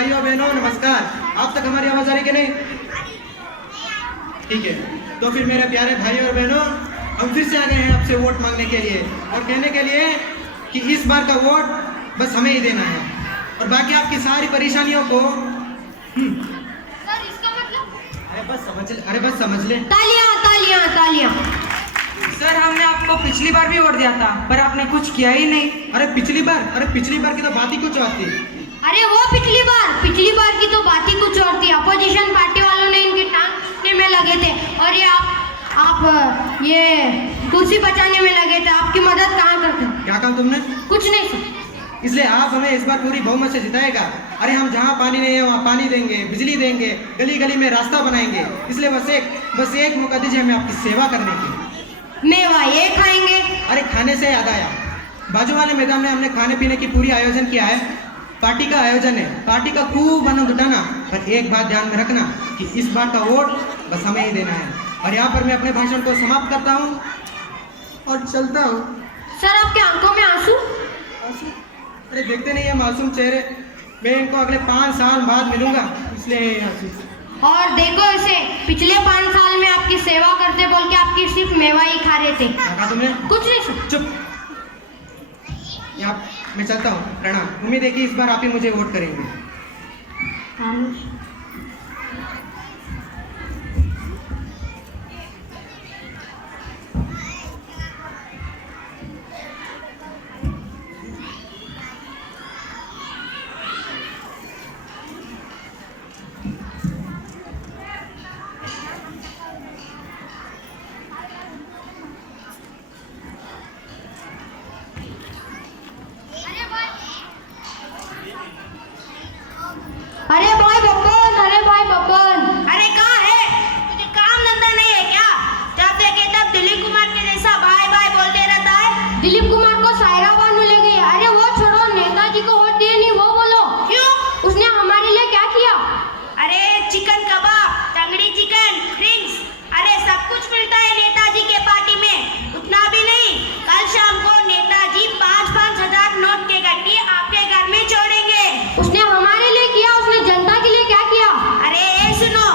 भाइयों बहनों नमस्कार। आप तक हमारी आवाज आ रही कि नहीं? ठीक है, तो फिर मेरे प्यारे भाइयों और बहनों, हम फिर से आ गए हैं आपसे वोट मांगने के लिए और कहने के लिए कि इस बार का वोट बस हमें ही देना है और बाकी आपकी सारी परेशानियों को सर इसका मतलब? अरे बस समझ ले। तालियां तालियां तालियां। सर हमने आपको पिछली बार भी वोट दिया था पर आपने कुछ किया ही नहीं। अरे पिछली बार की तो बात ही कुछ और थी। अरे वो पिछली बार की तो बात ही कुछ और थी। अपोजिशन पार्टी वालों ने इनकी टांग खींचने में लगे थे और ये आप ये कुर्सी बचाने में लगे थे। आपकी मदद कहाँ करते? क्या कहा तुमने? कुछ नहीं सर। इसलिए आप हमें इस बार पूरी बहुमत से जिताएगा। अरे हम जहाँ पानी नहीं है वहाँ पानी देंगे, बिजली देंगे, गली गली में रास्ता बनाएंगे। इसलिए बस एक मौका दीजिए हमें आपकी सेवा करने की। मेवा ये खाएंगे। अरे खाने से याद आया, बाजू वाले मैदान में हमने खाने पीने की पूरी आयोजन किया है। पार्टी का आयोजन है, पार्टी का खूब आनंद उठाना। पर एक बात ध्यान में रखना कि इस बार का वोट बस हमें ही देना है। और यहाँ पर मैं अपने भाषण को समाप्त करता हूँ और चलता हूँ। सर आपके आंखों में आंसू? अरे देखते नहीं है मासूम चेहरे, मैं इनको अगले 5 साल बाद मिलूंगा इसलिए आंसू। और देखो इसे, पिछले 5 साल में आपकी सेवा करते बोल के आपकी सिर्फ मेवा ही खा रहे थे। कहा तुमने? कुछ नहीं सर। चुप। यहाँ मैं चलता हूँ, प्रणाम। उम्मीद है कि इस बार आप ही मुझे वोट करेंगे। अरे भाई बब्बन, अरे कहाँ है? तुझे काम धंधा नहीं है क्या? जब देखे तब दिलीप कुमार के जैसा भाई भाई बोलते रहता है। दिलीप कुमार को सायरा बानू ले गई। अरे वो छोड़ो, नेताजी को वोट दिए नहीं वो बोलो। क्यों? उसने हमारे लिए क्या किया? अरे चिकन कबाब, तंगड़ी चिकन, ड्रिंक्स, अरे सब कुछ मिलता है नेताजी के पार्टी में। उतना भी नहीं, कल शाम को नेताजी 5-5 हजार नोट के गड्ढे आपके घर में छोड़ेंगे। उसने हमारे लिए किया, उसने जनता के लिए क्या किया? अरे ये सुनो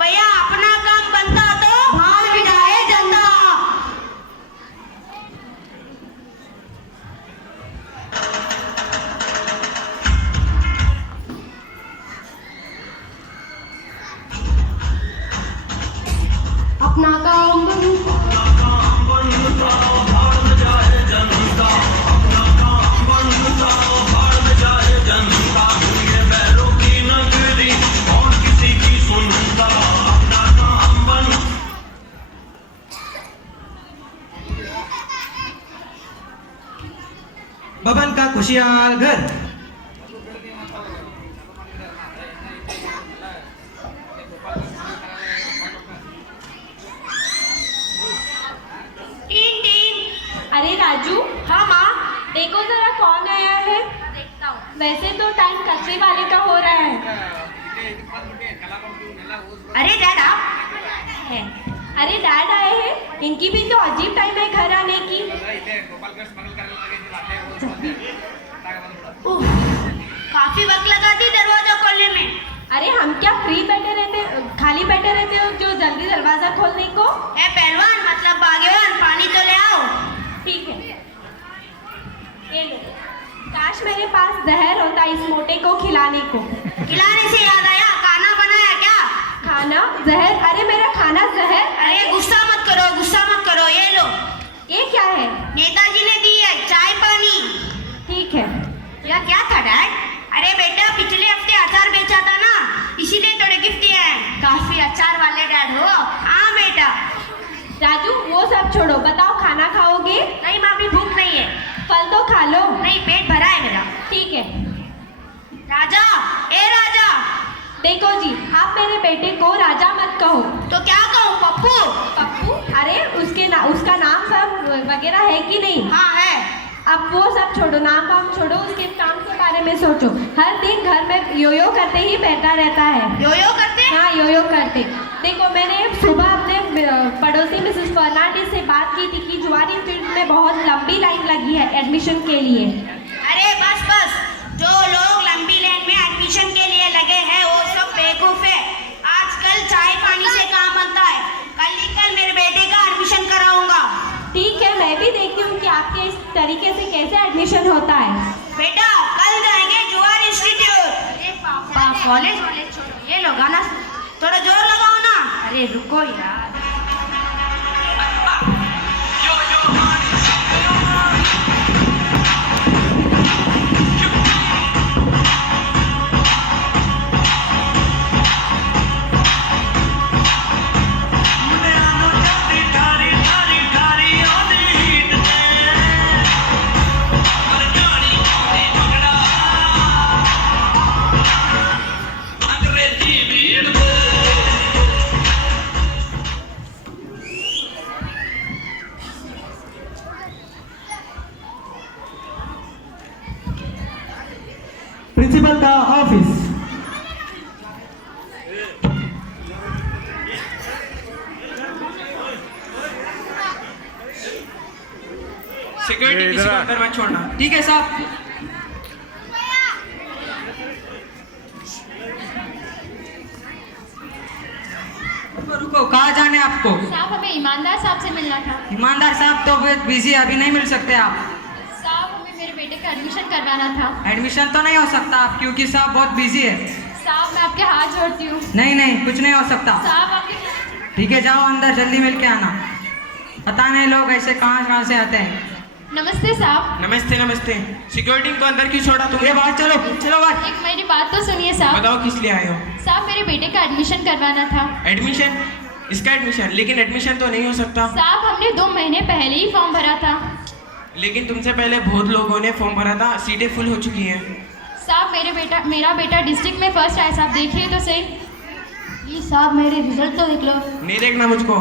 भैया, अपना काम बनता तो भाड़ भी जाए जनता। अपना काम बनता। बबन का खुशियाल घर। अरे राजू। हाँ माँ। देखो जरा कौन आया है। देखता हूँ। वैसे तो टाइम कचरे वाले का हो रहा है। अरे डैड आप है? अरे डैड आए हैं, इनकी भी तो अजीब टाइम है घर आने की। काफी वक्त लगा दी दरवाजा खोलने में। अरे हम क्या फ्री बैठे रहते, खाली बैठे रहते हो जो जल्दी दरवाजा खोलने को? ए पहलवान मतलब भाग्यवान, पानी तो ले आओ। ठीक है, ये लो। काश मेरे पास जहर होता इस मोटे को खिलाने को। खिलाने से याद आया, खाना बनाया क्या? खाना जहर? अरे मेरा खाना जहर? अरे गुस्सा मत करो, ये लो। ये क्या है? नेताजी ने दी है चाय पानी। ठीक है। यह क्या था डैड? अरे बेटा पिछले हफ्ते अचार बेचा था ना, इसीलिए थोड़े गिफ्ट दिए हैं। काफी अचार वाले डैड हो। हाँ बेटा। राजू वो सब छोड़ो, बताओ खाना खाओगे? नहीं मामी, भूख नहीं है। फल तो खा लो। नहीं, पेट भरा है मेरा। ठीक है। राजा, ए राजा। देखो जी, आप मेरे बेटे को राजा मत कहो। तो क्या कहूँ, पप्पू? पप्पू? अरे उसका नाम सब वगैरह है कि नहीं? हाँ है। अब वो सब छोड़ो, नाम वाम छोड़ो, उसके काम के बारे में सोचो। हर दिन घर में योयो करते ही बैठा रहता है। योयो करते? हाँ योयो करते। देखो मैंने सुबह अपने पड़ोसी मिसेस फर्नांडिस से बात की थी कि जुआरी फील्ड में बहुत लंबी लाइन लगी है एडमिशन के लिए। अरे बस, जो लोग लंबी लाइन में एडमिशन के लिए लगे हैं वो सब बेवकूफ है। आजकल चाय पानी से काम बनता है। कल ही कल मेरे बेटे का एडमिशन कराऊंगा। ठीक है, मैं भी देखती हूँ कि आपके इस तरीके से कैसे एडमिशन होता है। बेटा कल जाएंगे जुआर इंस्टीट्यूट। कॉलेज छोड़ो, ये लो गाना थोड़ा जोर लगाओ ना। अरे रुको यार। प्रिंसिपल का ऑफिस। सिक्योरिटी किसी को अंदर मत छोड़ना। ठीक है साहब। रुको, कहाँ जाने आपको? साहब हमें ईमानदार साहब से मिलना था। ईमानदार साहब तो बिजी, अभी नहीं मिल सकते आप। साहब हमें मेरे बेटे का एडमिशन करवाना था। एडमिशन तो नहीं हो सकता आप, क्योंकि साहब बहुत बिजी है। साहब मैं आपके हाथ जोड़ती हूँ। नहीं कुछ नहीं हो सकता। साहब आपके ठीक है, जाओ अंदर, जल्दी मिल के आना। पता नहीं लोग ऐसे कहाँ से आते हैं। नमस्ते साहब। नमस्ते। सिक्योरिटी को अंदर क्यों छोड़ा तुमने? बाहर चलो बाहर। एक मेरी बात तो सुनिए साहब। बताओ किस लिए आए हो? साहब मेरे बेटे का एडमिशन करवाना था। एडमिशन? इसका एडमिशन? लेकिन एडमिशन तो नहीं हो सकता। साहब हमने 2 महीने पहले ही फॉर्म भरा था। लेकिन तुमसे पहले बहुत लोगों ने फॉर्म भरा था, सीटें फुल हो चुकी हैं। साहब मेरा बेटा डिस्ट्रिक्ट में फर्स्ट आया। साहब देखिए तो सही। ये साहब मेरे रिजल्ट तो देख लो। नहीं देखना मुझको।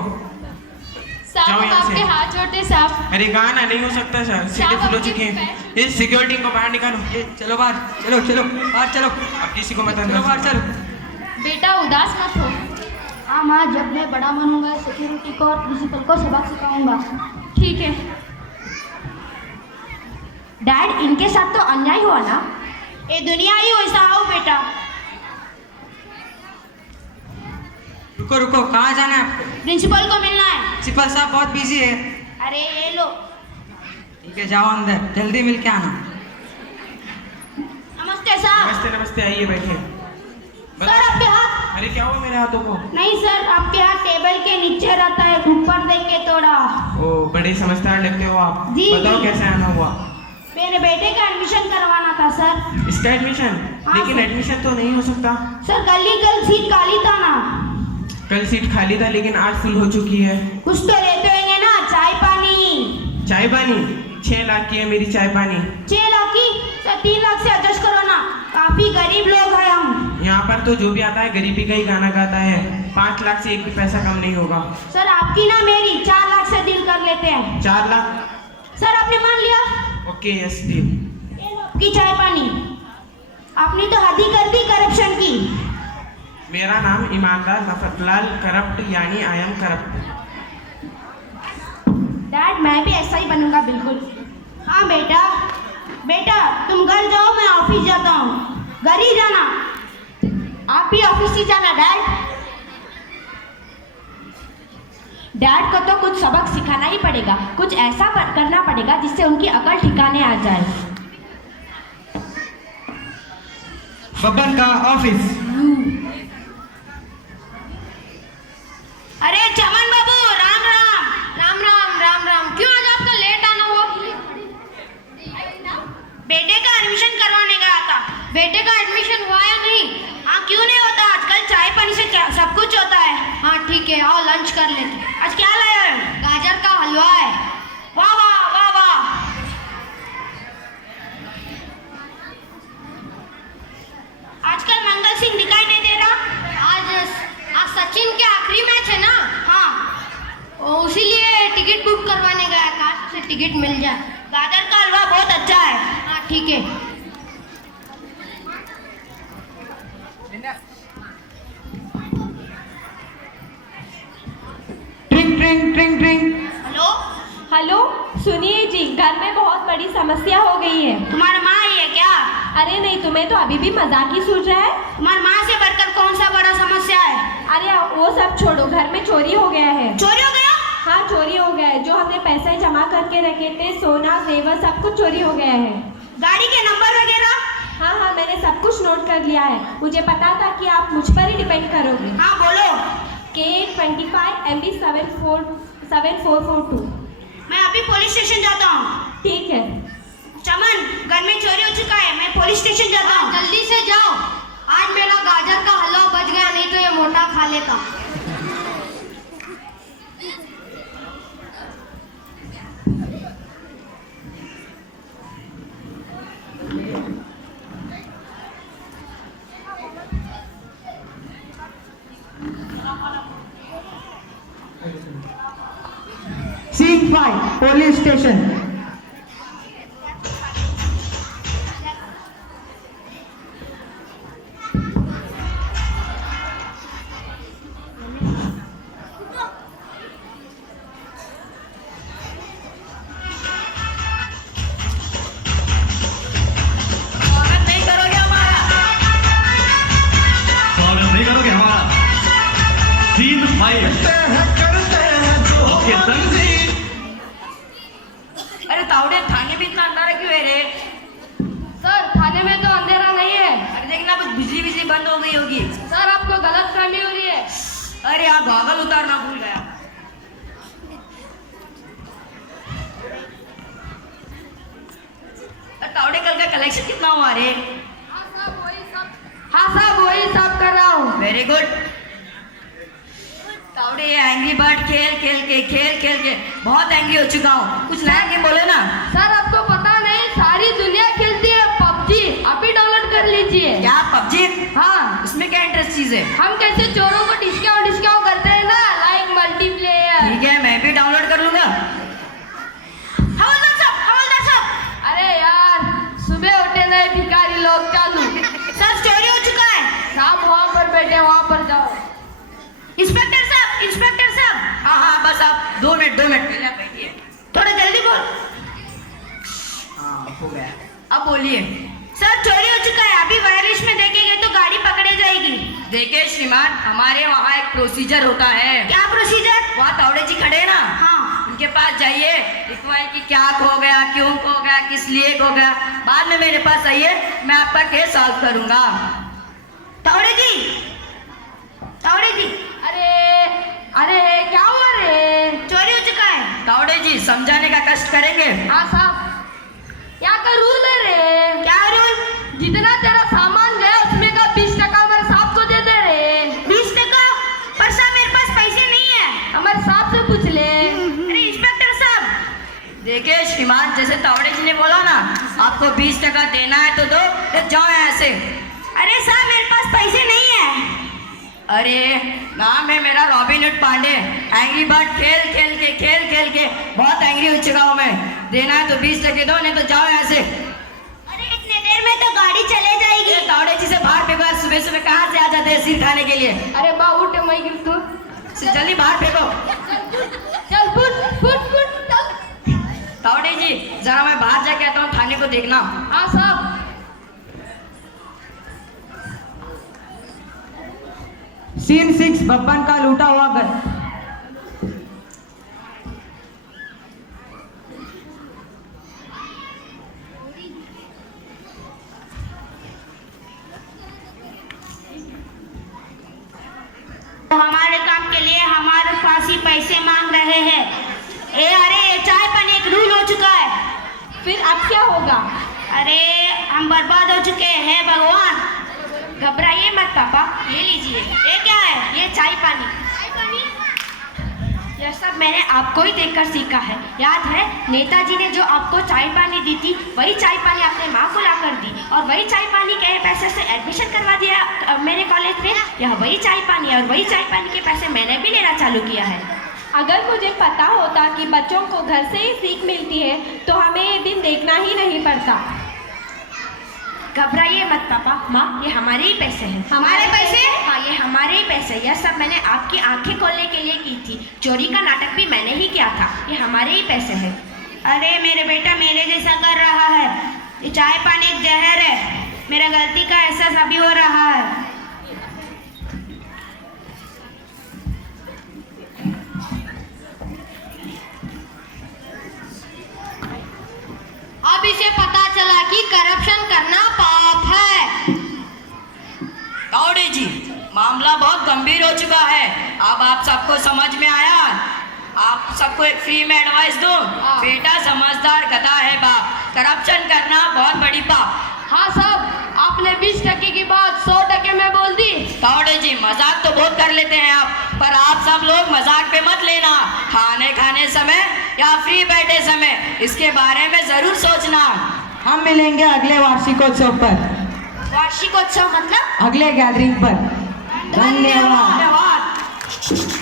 साहब जाओ हम यहाँ से। आपके हाथ जोड़ते साहब। अरे गाना नहीं हो सकता सर, सीटें साहब, फुल हो अपनी चुकी हैं। बैग- ये सिक्योरिटी को बाहर निकालो। ये चलो बाहर, चलो बाहर चलो। अब किसी को मत चलो अंदर। बाहर चलो। बेटा उदास मत हो। हाँ माँ, जब मैं बड़ा बनूंगा सिक्योरिटी को और प्रिंसिपल को सबक सिखाऊंगा। ठीक है। डैड इनके साथ तो अन्याय हुआ ना। ये दुनिया ही वैसा हो बेटा। रुको, कहाँ जाना है आपको? प्रिंसिपल को मिलना है। प्रिंसिपल साहब बहुत बिजी है। अरे ये लो। ठीक है, जाओ अंदर, जल्दी मिल के आना। नमस्ते साहब। नमस्ते, आइए बैठिए। सर आपके हाथ। अरे क्या हुआ मेरे हाथों को? नहीं सर, आपके हाथ टेबल के नीचे रहता है, ऊपर देख के तोड़ा। ओ बड़े समझदार लगते हो आप। जी। बताओ कैसे आना हुआ? मेरे बेटे का एडमिशन करवाना था सर। इसका एडमिशन? हाँ, लेकिन सर। एडमिशन तो नहीं हो सकता। सर कल सीट खाली था ना। कल सीट खाली था लेकिन आज फुल हो चुकी है। कुछ तो लेते होंगे ना, चाय पानी। चाय पानी? 6 लाख की है मेरी चाय पानी। 6 लाख की? सर 3 लाख से एडजस्ट करो ना, काफी गरीब लोग हैं हम। यहाँ पर तो जो भी आता है गरीबी का ही गाना गाता है। 5 लाख से एक भी पैसा कम नहीं होगा। सर आपकी ना मेरी 4 लाख से डील कर लेते हैं। 4 लाख? सर आपने मान लिया? Okay yes deal. ये लो आपकी चाय पानी। आपने तो हद ही कर दी करप्शन की। मेरा नाम ईमानदार नफरतलाल करप्ट यानी आई एम करप्ट। डैड मैं भी ऐसा ही बनूंगा बिल्कुल। हाँ बेटा तुम घर जाओ, मैं ऑफिस जाता हूँ। घर ही जाना। आप भी ऑफिस ही जाना डैड। डैड को तो कुछ सबक सिखाना ही पड़ेगा, कुछ ऐसा करना पड़ेगा जिससे उनकी अकल ठिकाने आ जाए। बब्बन का ऑफिस। अरे चमन बाबू, राम राम। राम राम राम राम। क्यों आज आपका लेट आना हुआ? बेटे का एडमिशन करवाने गया था। बेटे का एडमिशन हुआ या नहीं? हाँ क्यों नहीं होता, आजकल चाय पानी से सब कुछ होता है। हाँ ठीक है, आओ लंच कर लेते हैं। आज क्या लाया है? गाजर का हलवा है। वाह वाह वाह वाह। आजकल मंगल सिंह दिखाई नहीं दे रहा। आज सचिन के आखिरी मैच है ना। हाँ इसीलिए टिकट बुक करवाने गया था, से टिकट मिल जाए। गाजर का हलवा बहुत अच्छा है। हाँ ठीक है। ट्रिंग ट्रिंग ट्रिंग ट्रिंग। हेलो। हेलो सुनिए जी, घर में बहुत बड़ी समस्या हो गई है। तुम्हारा माँ ही है क्या? अरे नहीं, तुम्हें तो अभी भी मजाक ही सूझ रहा है। तुम्हारी माँ से बढ़कर कौन सा बड़ा समस्या है? अरे वो सब छोड़ो, घर में चोरी हो गया है। चोरी हो गया? हाँ, चोरी हो गया है। जो हमने पैसे जमा करके रखे थे, सोना जेवर सब कुछ चोरी हो गया है। गाड़ी के नंबर वगैरह? हाँ, मैंने सब कुछ नोट कर लिया है। मुझे पता था कि आप मुझ पर ही डिपेंड करोगे। हाँ बोलो। K25 MB 7442। मैं अभी पुलिस स्टेशन जाता हूँ। ठीक है। चमन, घर में चोरी हो चुका है, मैं पुलिस स्टेशन जाता हूँ। जल्दी से जाओ। आज मेरा गाजर का हलवा बच गया, नहीं तो ये मोटा खा लेता। Scene 5, police station. स्वागत नहीं करोगे हमारा? स्वागत नहीं करोगे हमारा। Scene 5 okay sir. अरे तावड़े, थाने में इतना अंधारा क्यों है रे? सर, थाने में तो अंधेरा नहीं है। अरे देखना, कुछ बिजली बंद हो गई होगी। सर, आपको गलत फहमी हो रही है। अरे यार, गॉगल उतारना भूल गया। अरे तावड़े, कल का कलेक्शन कितना हुआ रे? हाँ साहब, वही सब कर रहा हूँ। Very good. तावड़े, ये एंग्री बर्ड खेल के बहुत एंग्री हो चुका हूँ। कुछ नया गेम बोले ना। सर, आपको पता नहीं, सारी दुनिया खेलती है पबजी। अभी डाउनलोड कर लीजिए। क्या पबजी? हाँ, इसमें क्या इंटरेस्ट चीज है? हम कैसे चोरों को डिस्काउंट करते हैं ना, लाइक मल्टीप्लेयर। ठीक है, मैं भी डाउनलोड कर लूंगा। हवलदार साहब। अरे यार, सुबह उठे नए भिखारी लोग चालू। सर, चोरी हो चुका है। साहब वहाँ पर बैठे, वहाँ पर जाओ। इंस्पेक्टर साहब। हाँ, बस आप 2 मिनट पहले आप बैठिए। थोड़ा जल्दी बोल। हाँ, हो गया। अब बोलिए। सर, चोरी हो चुका है। अभी वायरलिस्ट में देखेंगे तो गाड़ी पकड़े जाएगी। देखिए श्रीमान, हमारे वहाँ एक प्रोसीजर होता है। क्या प्रोसीजर? वहाँ तावड़े जी खड़े हैं ना। हाँ। उनके पास जाइए, लिखवाइए कि क्या खो गया, क्यों खो गया, किस लिए खो गया। बाद में मेरे पास आइए, मैं आपका केस सॉल्व करूंगा। तावड़े जी। अरे क्या हुआ रे? चोरी हो चुका है। तावड़े जी, समझाने का कष्ट करेंगे। हाँ साहब। यहाँ का रूल है रे। क्या रूल? जितना तेरा सामान गया उसमें का 20% हमारे साहब को दे दे रे। 20%? पर साहब, मेरे पास पैसे नहीं है। हमारे साहब से पूछ ले। अरे इंस्पेक्टर साहब। देखिए श्रीमान, जैसे तावड़े जी ने बोला ना, आपको 20% देना है तो दो, तो जाओ यहाँ से। अरे साहब, मेरे पास पैसे नहीं है। अरे नाम है मेरा Robin Hood Pandey. Angry Bird खेल के बहुत एंग्री हो चुका हूँ मैं। देना है तो 20% दो, नहीं तो जाओ यहाँ से। अरे इतने देर में तो गाड़ी चले जाएगी। ये तावड़े जी से बाहर फेंको। सुबह कहाँ से आ जाते हैं सिर खाने के लिए? अरे बा, उठ, मैं गिर तू। जल्दी बाहर फेंको। चल फुट। तावड़े जी, जरा मैं बाहर जाके आता हूँ, थाने को देखना। हाँ साहब। Scene 6, बब्बन का लूटा हुआ घर। तो हमारे काम के लिए हमारे पास ही पैसे मांग रहे हैं। अरे चाय पानी एक रूल हो चुका है। फिर अब क्या होगा? अरे हम बर्बाद हो चुके हैं भगवान। घबराइए मत पापा, ले लीजिए। ये क्या है? ये चाय पानी। यह सब मैंने आपको ही देखकर सीखा है। याद है, नेताजी ने जो आपको चाय पानी दी थी, वही चाय पानी अपने माँ को लाकर दी, और वही चाय पानी के पैसे से एडमिशन करवा दिया मेरे कॉलेज में। यह वही चाय पानी, और वही चाय पानी के पैसे मैंने भी लेना चालू किया है। अगर मुझे पता होता कि बच्चों को घर से ही सीख मिलती है तो हमें ये दिन देखना ही नहीं पड़ता। घबराइए मत पापा, माँ, ये हमारे ही पैसे हैं। हमारे पैसे? हाँ, ये हमारे ही पैसे। यह सब मैंने आपकी आंखें खोलने के लिए की थी। चोरी का नाटक भी मैंने ही किया था। ये हमारे ही पैसे हैं। अरे मेरे बेटा मेरे जैसा कर रहा है। ये चाय पानी एक जहर है। मेरा गलती का एहसास अभी हो रहा है। अब इसे पता चला कि करप्शन करना पाप है। तावड़े जी, मामला बहुत गंभीर हो चुका है। अब आप सबको समझ में आया। आप सबको एक फ्री में एडवाइस दूं। बेटा समझदार गधा है बाप। करप्शन करना बहुत बड़ी पाप। हाँ साहब, आपने 20% की बात 100% में बोल दी। तावड़े जी, मजाक तो बहुत कर लेते हैं आप, पर आप सब लोग मजाक पे मत लेना। खाने समय या फ्री बैठे समय इसके बारे में जरूर सोचना। हम मिलेंगे अगले वार्षिकोत्सव पर, वार्षिकोत्सव मतलब अगले गैदरिंग पर। धन्यवाद। धन्यवाद।